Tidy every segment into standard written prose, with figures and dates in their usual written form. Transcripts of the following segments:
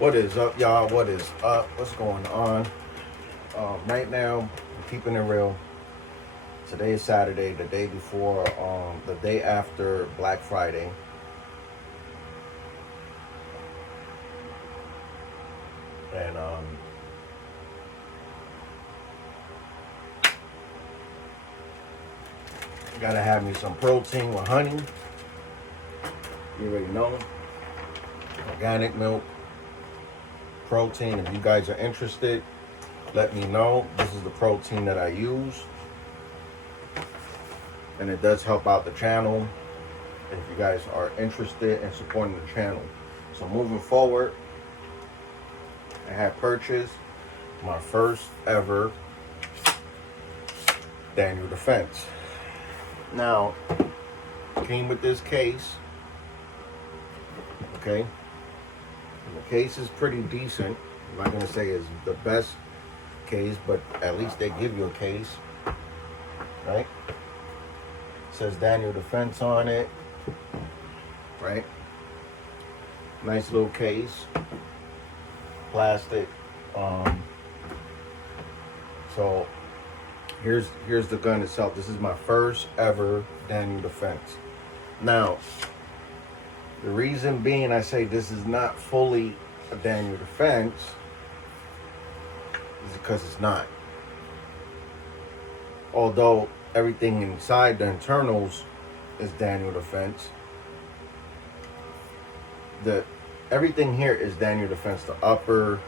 What is up, y'all? What is up? What's going on? Right now, I'm keeping it real. Today is Saturday, the day before, the day after Black Friday. And gotta have me some protein with honey. You already know. Organic milk, protein. If you guys are interested, let me know. This is the protein that I use. And it does help out the channel if you guys are interested in supporting the channel. So moving forward, I have purchased my first ever Daniel Defense. Now, came with this case. Okay, and the case is pretty decent. I'm not gonna say it's the best case, but at least they give you a case, right? It says Daniel Defense on it, right? Nice little case, plastic. So here's the gun itself. This is my first ever Daniel Defense. Now, the reason being I say this is not fully a Daniel Defense is because it's not. Although everything inside the internals is Daniel Defense, everything here is Daniel Defense. The upper,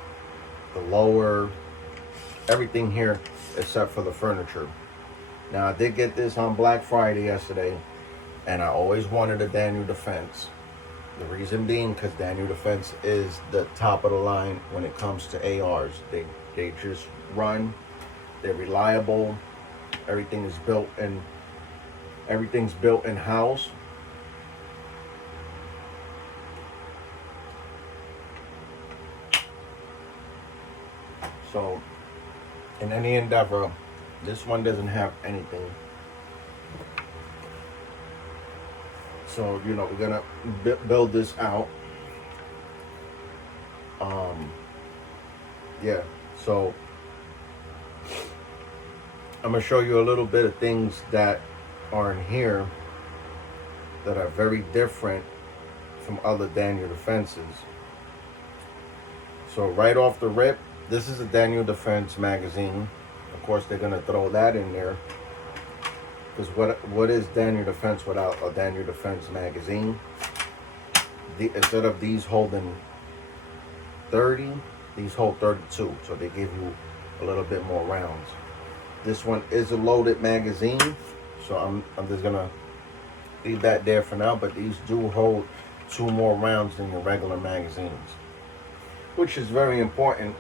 the lower, everything here except for the furniture. Now I did get this on Black Friday yesterday, and I always wanted a Daniel Defense. The reason being because Daniel Defense is the top of the line when it comes to ARs. They just run. They're reliable. Everything's built in house. So in any endeavor, this one doesn't have anything. So, we're gonna build this out. Yeah. So I'm gonna show you a little bit of things that are in here that are very different from other Daniel Defenses. So right off the rip, this is a Daniel Defense magazine. Of course, they're gonna throw that in there. Because what is Daniel Defense without a Daniel Defense magazine? Instead of these holding 30, these hold 32. So they give you a little bit more rounds. This one is a loaded magazine. So I'm just gonna leave that there for now. But these do hold 2 more rounds than your regular magazines, which is very important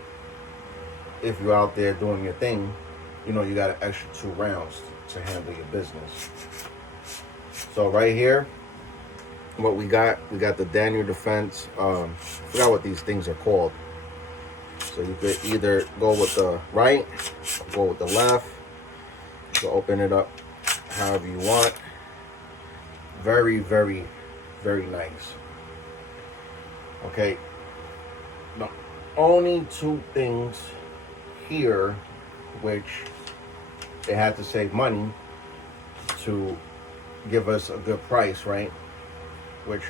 if you're out there doing your thing. You got an extra 2 rounds to handle your business. So right here, what we got the Daniel Defense. I forgot what these things are called. So you could either go with the right, go with the left. You can open it up however you want. Very, very, very nice. Okay. The only 2 things here, which they had to save money to give us a good price, right? Which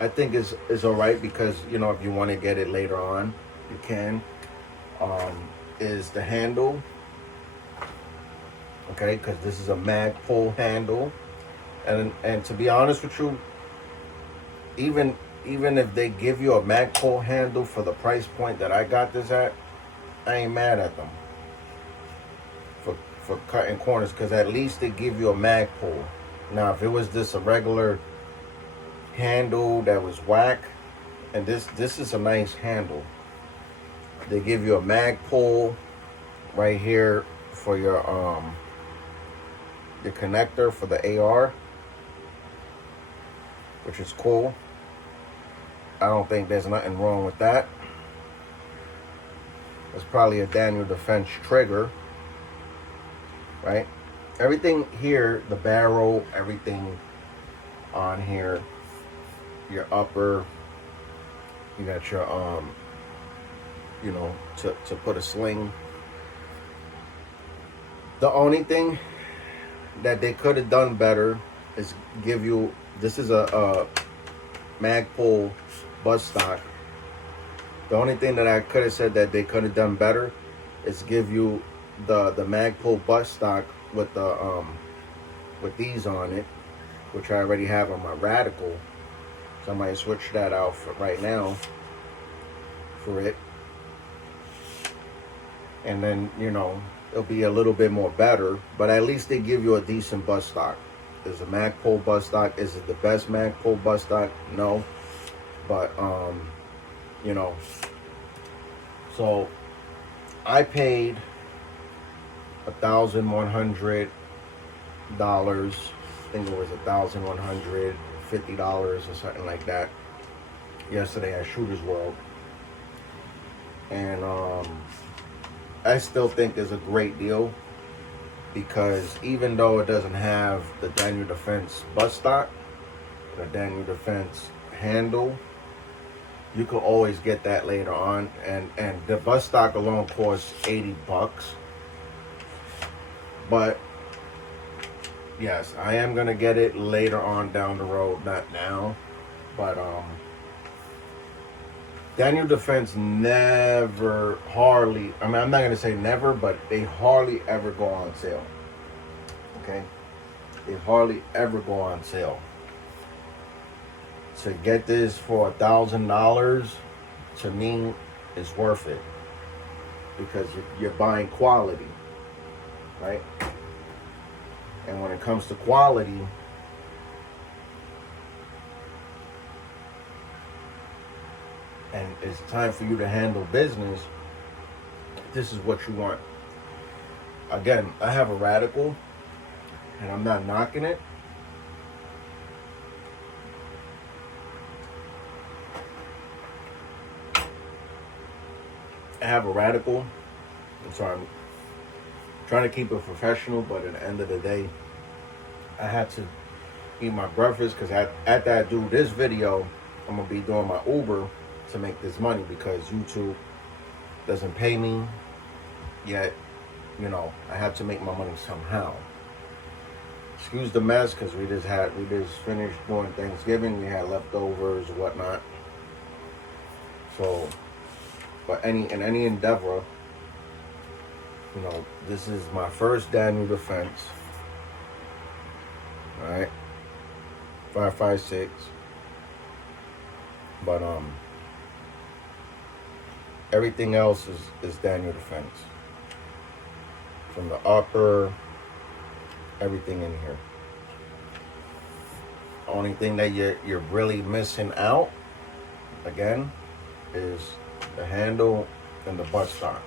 I think is all right, because if you want to get it later on, you can. Is the handle, okay? Because this is a mag pull handle, and to be honest with you, even if they give you a mag pull handle for the price point that I got this at, I ain't mad at them for cutting corners, because at least they give you a mag pull. Now, if it was just a regular handle that was whack, and this is a nice handle, they give you a mag pull right here for your the connector for the AR, which is cool. I don't think there's nothing wrong with that. It's probably a Daniel Defense trigger, right? Everything here, the barrel, everything on here, your upper, You got your you know, to put a sling. The only thing that they could have done better is give you, this is a Magpul buttstock. The only thing that I could have said that they could have done better is give you the Magpul buttstock with these on it, which I already have on my Radical. So I might switch that out for right now for it. And then, you know, it'll be a little bit more better, but at least they give you a decent buttstock. Is a Magpul buttstock, is it the best Magpul buttstock? No. But you know, so I paid $1,100. I think it was $1,150 or something like that yesterday at Shooter's World. And I still think it's a great deal, because even though it doesn't have the Daniel Defense buttstock, the Daniel Defense handle, you could always get that later on. And the buttstock alone costs $80. But yes, I am gonna get it later on down the road, not now. But Daniel Defense never, hardly, I mean, I'm not gonna say never, but they hardly ever go on sale. Okay, they hardly ever go on sale. To get this for $1,000, to me, is worth it, because you're buying quality, right? And when it comes to quality, and it's time for you to handle business, this is what you want. Again, I have a Radical, and I'm not knocking it. I have a Radical, and so I'm trying to keep it professional, but at the end of the day, I had to eat my breakfast, because after I do this video, I'm going to be doing my Uber to make this money, because YouTube doesn't pay me yet. You know, I have to make my money somehow. Excuse the mess, because we just finished doing Thanksgiving. We had leftovers, whatnot. So, but in any endeavor, you know, this is my first Daniel Defense. All right, 5.56. But everything else is Daniel Defense. From the upper, everything in here. Only thing that you're really missing out, again, is the handle and the buttstock.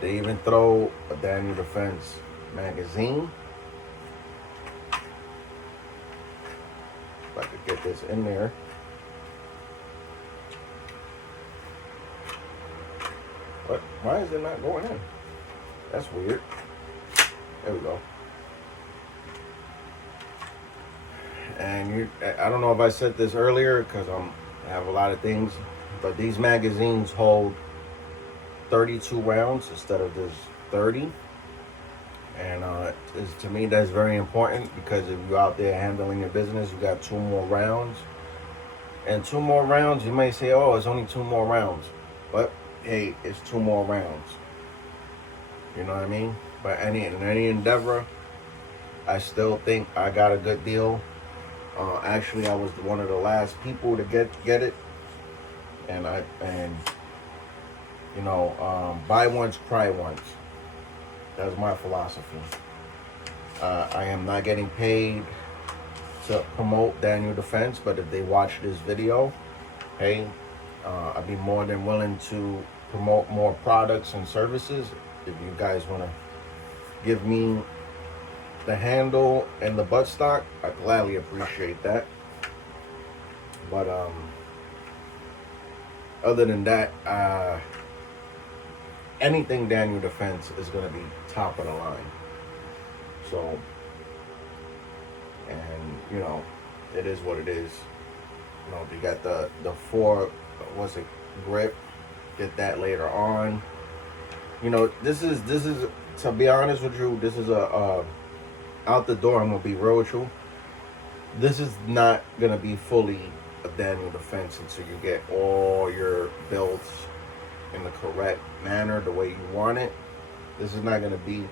They even throw a Daniel Defense magazine. If I could get this in there. What? Why is it not going in? That's weird. There we go. And I don't know if I said this earlier, because I have a lot of things, but these magazines hold 32 rounds instead of just 30. And to me, that's very important, because if you're out there handling your business, you got 2 more rounds. And 2 more rounds, you may say, oh, it's only 2 more rounds. But hey, it's 2 more rounds. You know what I mean? But in any endeavor, I still think I got a good deal. Actually, I was one of the last people to get it, and you know, buy once, cry once. That's my philosophy. I am not getting paid to promote Daniel Defense, but if they watch this video, hey, I'd be more than willing to promote more products and services. If you guys want to give me the handle and the buttstock, I gladly appreciate that. But other than that, anything Daniel Defense is going to be top of the line. So, and you know, it is what it is. You know, you got the four, what's it, grip. Get that later on. You know, this is to be honest with you, this is a out the door. I'm gonna be real with you. This is not gonna be fully a Daniel Defense until you get all your builds in the correct manner, the way you want it. This is not gonna be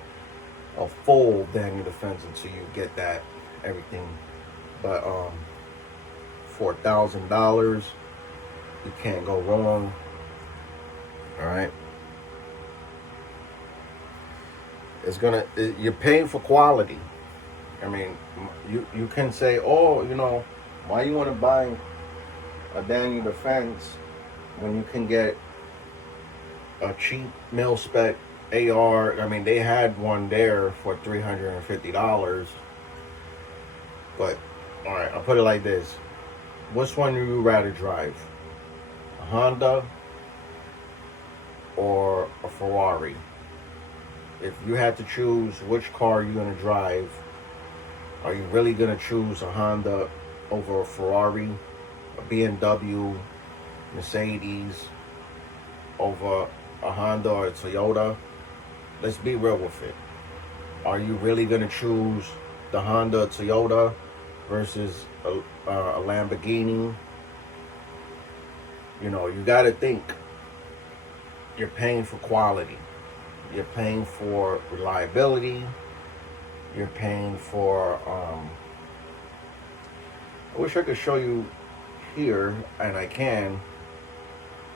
a full Daniel Defense until you get that everything. But for $1,000, you can't go wrong. All right. You're paying for quality. I mean, you can say, oh, you know, why you want to buy a Daniel Defense when you can get a cheap mil spec AR. I mean, they had one there for $350. But all right, I'll put it like this: which one would you rather drive, a Honda or a Ferrari? If you had to choose which car you're gonna drive, are you really gonna choose a Honda over a Ferrari, a BMW, Mercedes over a Honda or a Toyota? Let's be real with it. Are you really gonna choose the Honda, Toyota versus a Lamborghini? You know, you gotta think. You're paying for quality. You're paying for reliability. You're paying for, I wish I could show you here, and I can,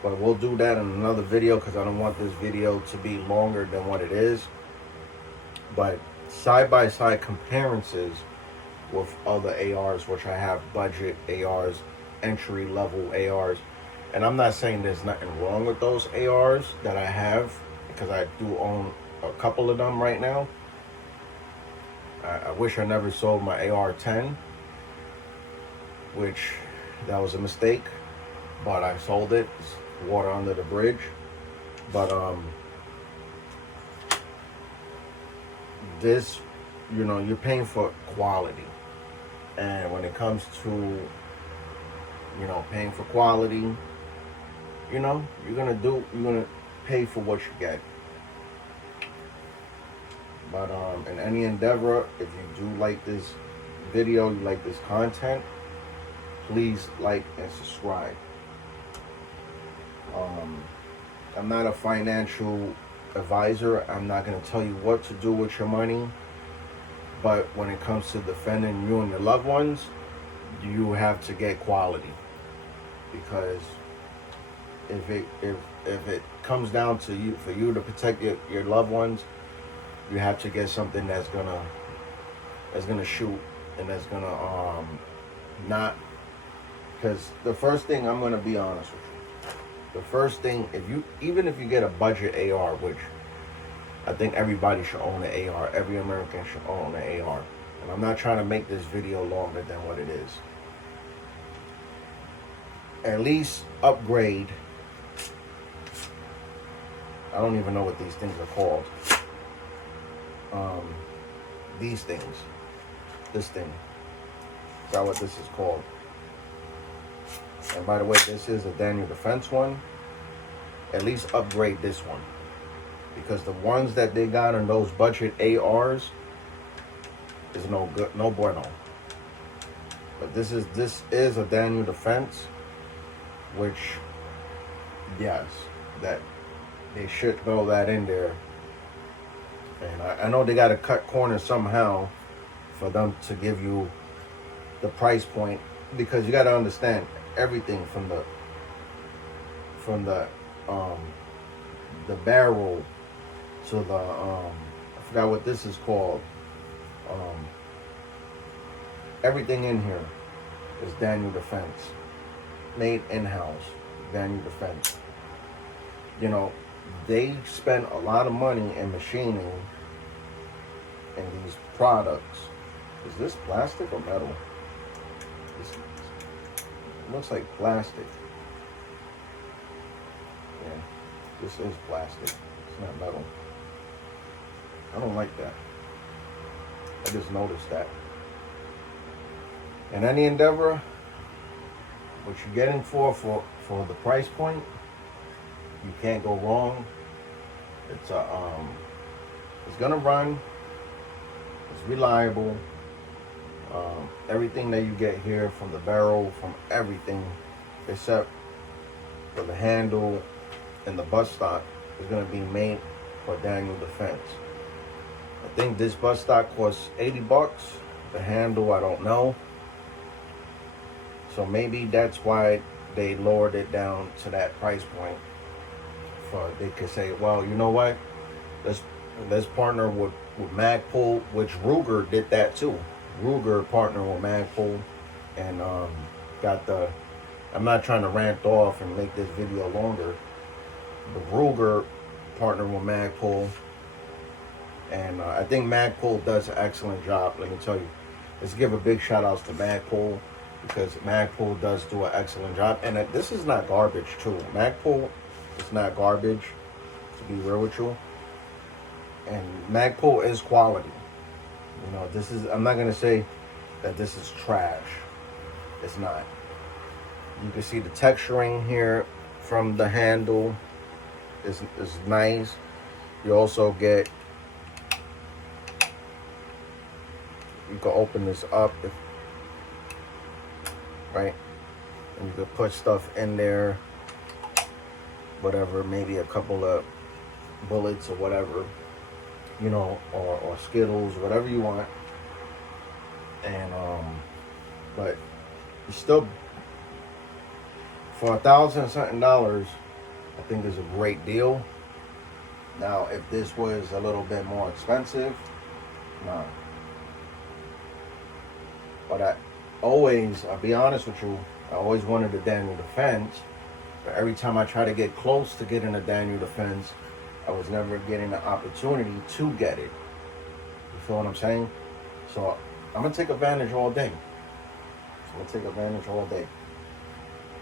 but we'll do that in another video because I don't want this video to be longer than what it is. But side-by-side comparisons with other ARs, which I have budget ARs, entry-level ARs, and I'm not saying there's nothing wrong with those ARs that I have, because I do own a couple of them right now. I wish I never sold my AR-10, which that was a mistake, but I sold it. It's water under the bridge. But this, you know, you're paying for quality, and when it comes to, you know, paying for quality, you know, you're gonna pay for what you get. But in any endeavor, if you do like this video, you like this content, please like and subscribe. I'm not a financial advisor. I'm not going to tell you what to do with your money. But when it comes to defending you and your loved ones, you have to get quality. Because if it comes down to you, for you to protect your loved ones, you have to get something that's gonna shoot, and that's gonna not. Because the first thing, I'm gonna be honest with you, the first thing, even if you get a budget AR, which I think everybody should own an AR, every American should own an AR, and I'm not trying to make this video longer than what it is. At least upgrade. I don't even know what these things are called. These things. This thing. Is that what this is called? And by the way, this is a Daniel Defense one. At least upgrade this one. Because the ones that they got in those budget ARs is no good, no bueno. But this is a Daniel Defense, which, yes, that they should throw that in there. And I know they got to cut corners somehow for them to give you the price point, because you got to understand everything from the barrel to the I forgot what this is called. Everything in here is Daniel Defense, made in-house. Daniel Defense. You know, they spend a lot of money in machining in these products. Is this plastic or metal? It looks like plastic. Yeah, this is plastic. It's not metal. I don't like that. I just noticed that. In any endeavor, what you're getting for the price point, you can't go wrong. It's it's gonna run. It's reliable. Everything that you get here from the barrel, from everything, except for the handle and the buttstock, is gonna be made for Daniel Defense. I think this buttstock costs $80. The handle, I don't know. So maybe that's why they lowered it down to that price point. For they could say, well, you know what? Let's partner with Magpul, which Ruger did that too. Ruger partnered with Magpul and got the. I'm not trying to rant off and make this video longer. But Ruger partnered with Magpul, and I think Magpul does an excellent job. Let me tell you, let's give a big shout out to Magpul, because Magpul does do an excellent job. And this is not garbage too. Magpul is not garbage, to be real with you. And Magpul is quality. You know, this is, I'm not gonna say that this is trash. It's not. You can see the texturing here from the handle is nice. You also get, you can open this up, right? And you can put stuff in there, whatever, maybe a couple of bullets or whatever, you know, or Skittles, whatever you want. And but you still, for $1,000 something, I think is a great deal. Now, if this was a little bit more expensive, nah. But I'll be honest with you, I always wanted a Daniel Defense, but every time I try to get close to getting a Daniel Defense, I was never getting the opportunity to get it. You feel what I'm saying? So I'm gonna take advantage all day.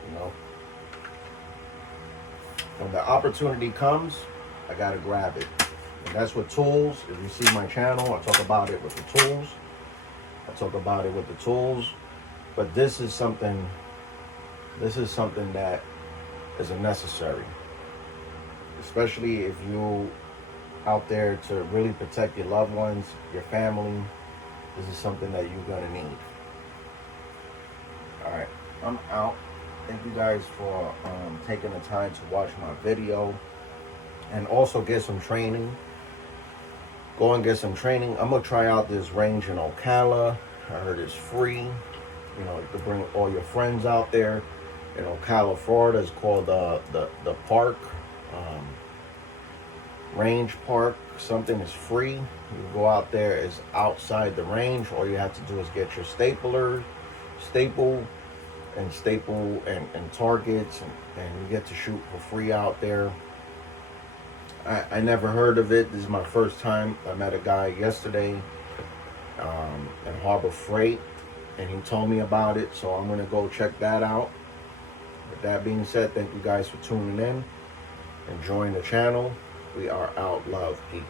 You know, when the opportunity comes, I gotta grab it. And that's with tools. If you see my channel, I talk about it with the tools. But this is something that is a necessary. Especially if you out there to really protect your loved ones, your family. This is something that you're gonna need. All right, I'm out. Thank you guys for taking the time to watch my video and also get some training. Go and get some training. I'm gonna try out this range in Ocala. I heard it's free. You know, you can bring all your friends out there. In Ocala, Florida, it's called the park, range park. Something is free. You go out there. It's outside the range. All you have to do is get your staple and targets, and you get to shoot for free out there. I never heard of it. This is my first time. I met a guy yesterday in Harbor Freight, and he told me about it, so I'm gonna go check that out. With that being said, thank you guys for tuning in, enjoying the channel. We are out. Love. Peace.